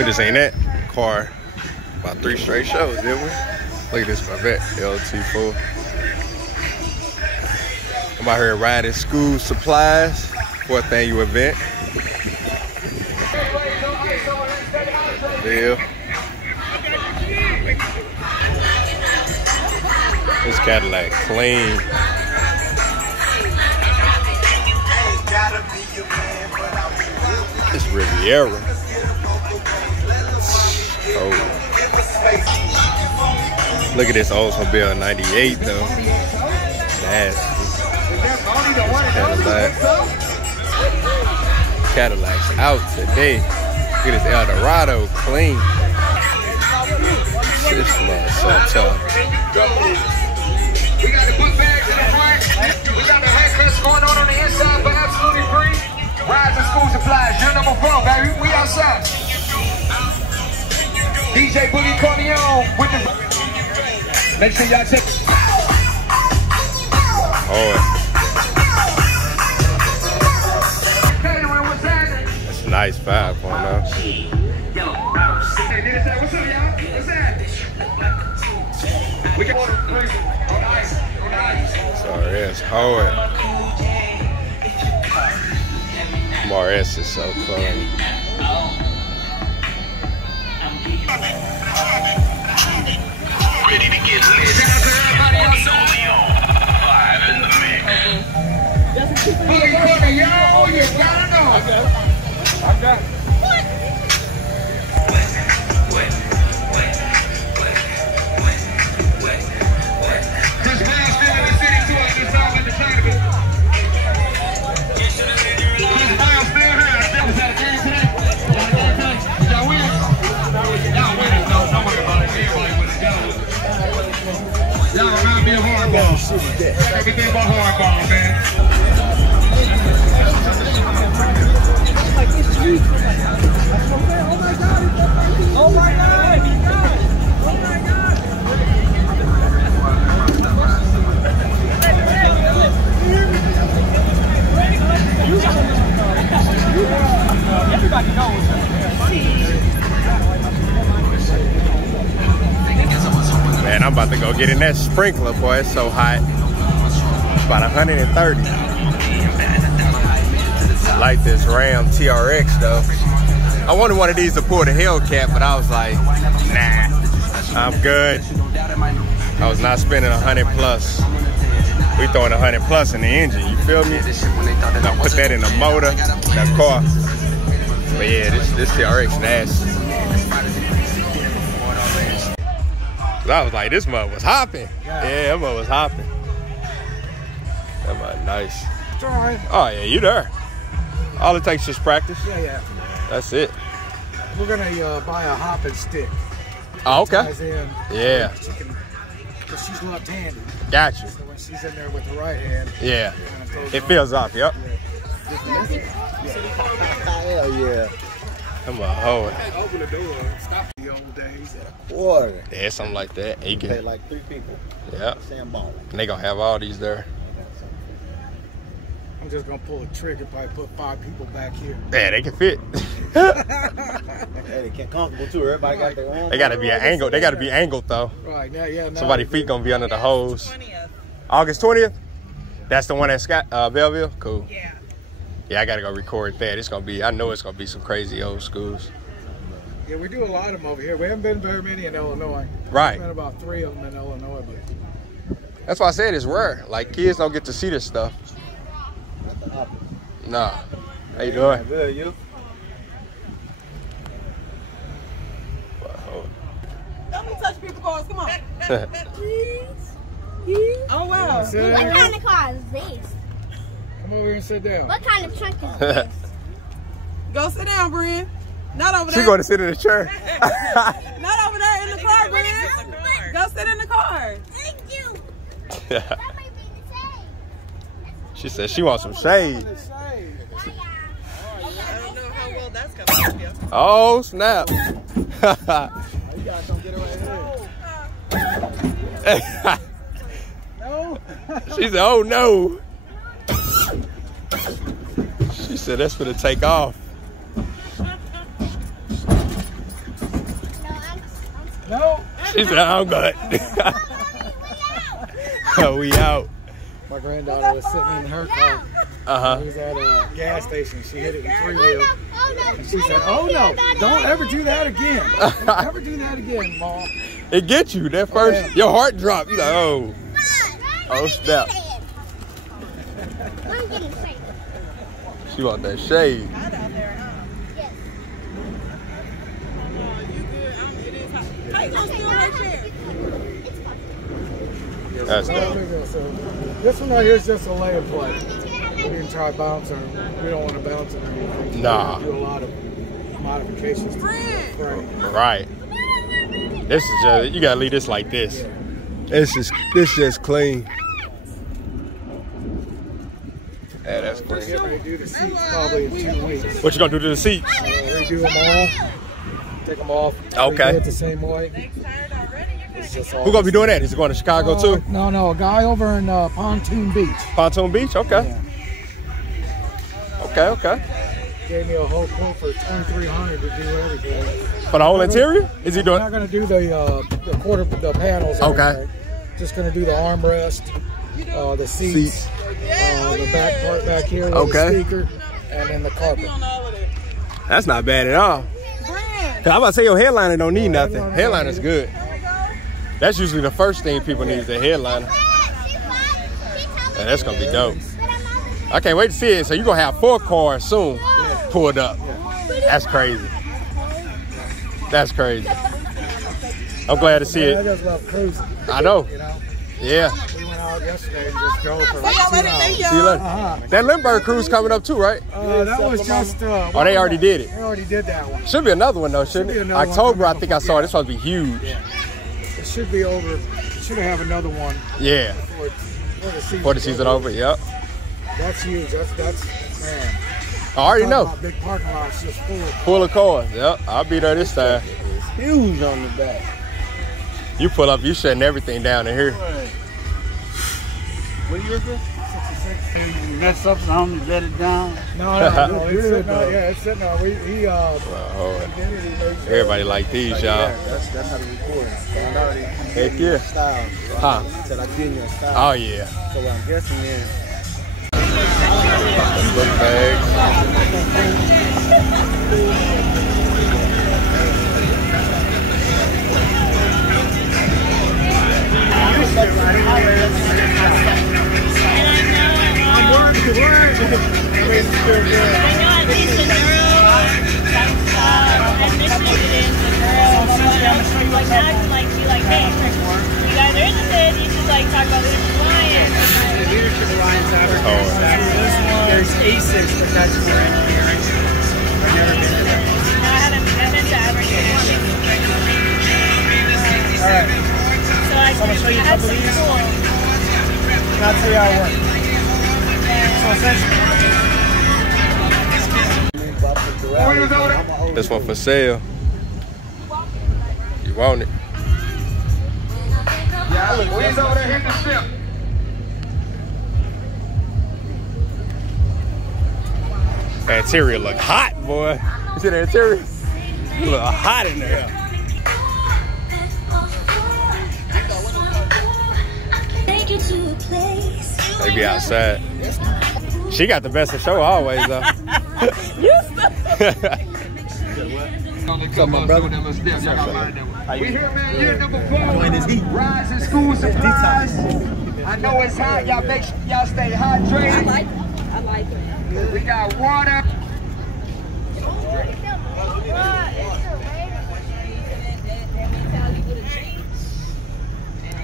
We just ain't that car about 3 straight shows, didn't we? Look at this Corvette, LT4. I'm out here riding school supplies, 4th annual event. Bill. This Cadillac clean. It's Riviera. Oh. Look at this Oldsmobile 98 though. Nasty. Cadillac's out today. Look at this Eldorado clean. This mug so tough. We got the book bags in the front. We got the haircuts going on the inside, but absolutely free. Rides and school supplies. You're number 4, baby. We outside. DJ Boogie Corleone with the. Make sure y'all check. Oh. That's a nice 5.0. What's up, y'all? What's that? We can order on ice. Sorry, it's hard. MRS is so fun. Ready to get lit. Shout out to everybody outside. Live in the mix. Boogie Corleone, yo, you gotta know. I got it. Y'all remind me of hardball. Everything about hardball, man. Oh my God! Oh my God! Everybody knows. Man, I'm about to go get in that sprinkler, boy. It's so hot. It's about 130. I like this Ram TRX though. I wanted one of these to pull the Hellcat, but I was like, nah, I'm good. I was not spending 100 plus. We throwing 100 plus in the engine, you feel me? Now put that in the motor, that car. But yeah, this TRX nasty. I was like, this mud was hopping. Yeah, that mud was hopping. That mud nice. It's all right. Oh yeah, you there. All it takes is practice. Yeah. That's it. We're gonna buy a hopping stick. Oh, okay. Ties in. Yeah. Because she's left-handed. Got you. So when she's in there with the right hand, Yeah. It on. feels off, yep. Hell yeah. I'm gonna hold it. Open the door. Stop the old days. Quarter. Yeah, something like that. You Pay can, like 3 people. yeah. Sam Ball. And they gonna have all these there. I'm just gonna pull a trick and probably put 5 people back here. Yeah, they can fit. Hey, they get comfortable too. Everybody got their own. They gotta be an angle. They gotta be angled though. Right now, yeah. Somebody's feet gonna be under the hose. August 20th? That's the one at Belleville? Cool. Yeah. Yeah, I gotta go record that. It's gonna be, I know it's gonna be some crazy old schools. Yeah, we do a lot of them over here. We haven't been very many in Illinois. Right. We've been about 3 of them in Illinois, but That's why I said it's rare. Like, kids don't get to see this stuff. Nah. How you doing? Good, you? Let me touch people's cars. Come on. Please. Oh, wow. What kind of car is this? Come over here and sit down. What kind of trunk is this? Go sit down, Brian. Not over there. She going to sit in the chair. Not over there in the car, Brian. Go sit in the car. Thank you. Yeah. That might be the same. She said she wants some shade. I don't know how well that's coming to you. Oh, snap. You guys don't get it right here. No. She said, oh, no. She said, that's for the take off. No. She said, I'm good. Oh, we out. My granddaughter was sitting in her car. Uh-huh. She was at a gas station. She hit it in 3-wheel. And she said, oh no, don't ever do that again. Don't ever do that again, Mom. It gets you that first. Your heart dropped. You like, oh. Oh, snap. I'm getting shade. She want that shade. Hot out there, huh? Yes. You good? It is hot. How you gonna steal her chair? That's So, dope. so this one right here is just a lay and play. We didn't try bouncing. We don't want to bounce it or anything. Nah. We do a lot of modifications to the frame. Right. This is just, you gotta leave this like this. This just clean. Yeah, that's We're clean. getting ready to do the seats probably in 2 weeks. What you gonna do to the seats? Redo them all. Take them off. Okay. Redo it the same way. It's just all Who gonna be doing that? Is it going to Chicago too? No, a guy over in Pontoon Beach. Pontoon Beach? Okay. Yeah. Okay. Gave me a whole quote for $2,300 to do everything. For the whole interior? Is he I'm doing? not gonna do the panels. and Okay. everything. Just gonna do the armrest, the seats, the back part back here with Okay. the speaker, and then the carpet. On all of that. That's not bad at all. Brand. 'Cause I'm about to say your headliner don't need nothing. headliner don't Headliner's need good. That's usually the first thing people need is a headliner. Yeah, that's gonna be dope. I can't wait to see it. So you're gonna have 4 cars soon pulled up. That's crazy. That's crazy. I'm glad to see I it. just love cruising. I know. You know, Yeah. we went out yesterday and just drove for like Y'all 2 ready? hours. Thank See you y'all. later. That Lindbergh cruise coming up too, right? That was just. Oh, they already did it. They already did that one. Should be another one though, shouldn't be it? another one October, I coming think I up. saw it. It's supposed to be huge. It should be over. Should have another one Yeah. for the season. For the season over, yep. That's huge. That's man. I already Talking know. about big parking lots just full of. Full of cars. Yep. I'll be there this time. Huge on the back. You pull up, you shutting everything down in here. What year is this? 66. You mess up something, you let it down. No, it's sitting out. Yeah, it's sitting out. He did it. He made sure. Everybody like these, y'all. Yeah, that's how the recording. I'm already Heck yeah. style. Huh. Said I'm getting your style. Oh yeah. So what I'm guessing is Book bags. There's ASICs, but that's for engineering. I've never been to that. Alright. So I'm going to show you a couple of these. And I'll tell you how it works. So essentially, This one for sale. You want it? Yeah, look, we's over there hitting the ship. The interior look hot, boy. You see the interior? Look hot in there. They be outside. She got the best of show always, though. Come on, brother. We here, man. Year number 4. Rising school supplies. I know it's hot. Y'all make sure y'all stay hydrated. I like it. We got water.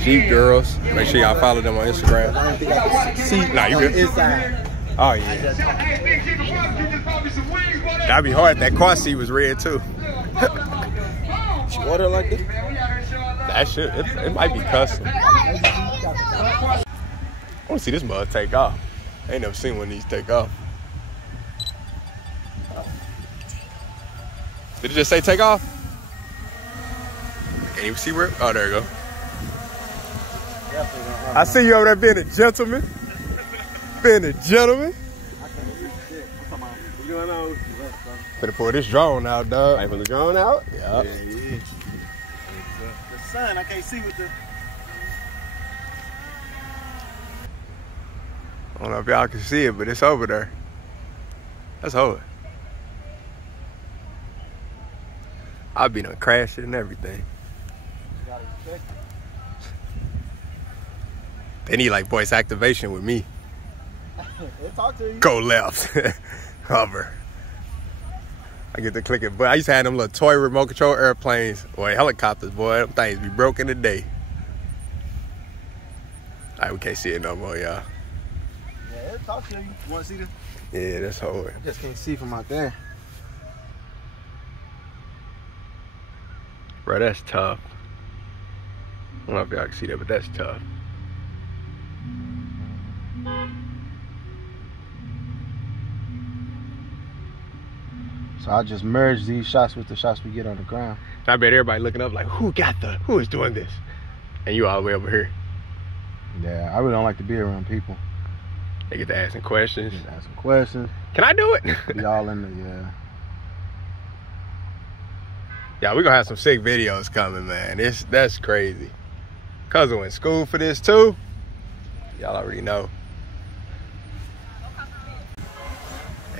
Jeep girls. Make sure y'all follow them on Instagram. Nah, you good? inside. Oh, yeah. Hey, Big Chicken Barbecue just bought me some wings, boy. That'd be hard. That car seat was red, too. Water like this? That shit, it might be custom. I want to see this mug take off. I ain't never seen one of these take off. Did it just say take off? Can't even see where. Oh, there you go. I see you over there being a gentleman. Being a gentleman. Better pull this drone out, dog. Like from the drone out? Yep. The sun, I can't see with the. I don't know if y'all can see it, but it's over there. That's over. I'll be done crashing and everything. Gotta respect it. They need like voice activation with me. They'll talk to you. Go left. Hover. I get to click it. But I used to have them little toy remote control airplanes. Boy, helicopters, boy. Them things be broken today. Alright, we can't see it no more, y'all. Yeah, they'll talk to you. You want to see this? Yeah, that's hard. I just can't see from out there. Bro, that's tough. I don't know if y'all can see that, but that's tough. So I just merge these shots with the shots we get on the ground. I bet everybody looking up like, who is doing this? And you all the way over here. Yeah, I really don't like to be around people. They get to asking questions. Just asking questions. Can I do it? Be all in the, yeah. Yeah, we're gonna have some sick videos coming, man. That's crazy. Cousin went to school for this too. Y'all already know.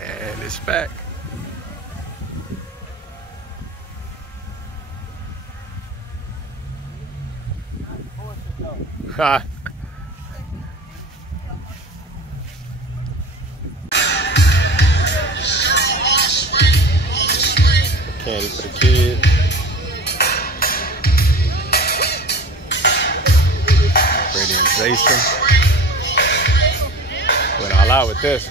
And it's back. Ha. Candy for the kids. Brady and Jason. Went all out with this.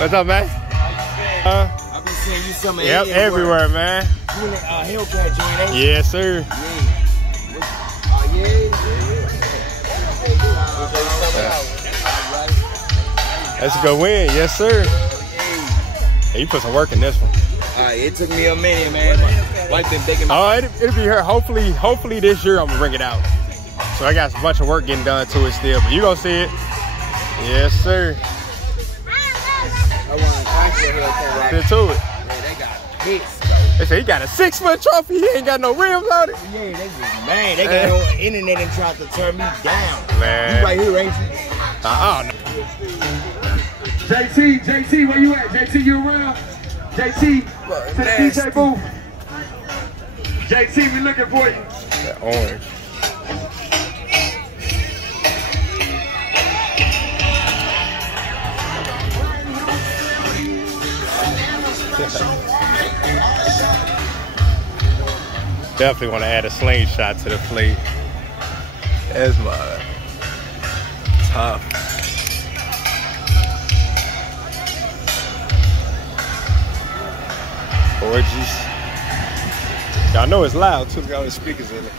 What's up, man? I be seeing you some everywhere, man. You in the Hellcat joint, ain't you? Yes, sir. That's a good win, yes, sir. Hey, you put some work in this one. It took me a minute, man. My wife been baking my it'll be here. Hopefully this year I'm gonna bring it out. So I got a bunch of work getting done to it still, but you gonna see it. Yes, sir. I want to actually Hellcat. Get to it. Yeah, they got hits, though. They say he got a 6-foot trophy. He ain't got no rims on it. Yeah, they just, man, they got on the internet and tried to turn me down. Man. You right here, ain't you? JT, where you at? JT, you around? JT, to the DJ booth. JT, we looking for you. That orange. Definitely want to add a slingshot to the fleet. That's my tough. Orgies. Y'all know it's loud too. Got all the speakers in it.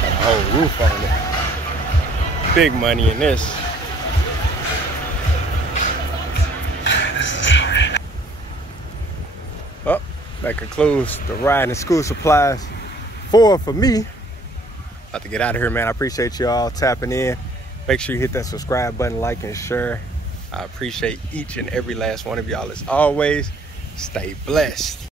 Got a whole roof on it. Big money in this. Well, that concludes the Riding School Supplies 4 for me. About to get out of here, man. I appreciate you all tapping in. Make sure you hit that subscribe button, like, and share. I appreciate each and every last one of y'all. As always, stay blessed.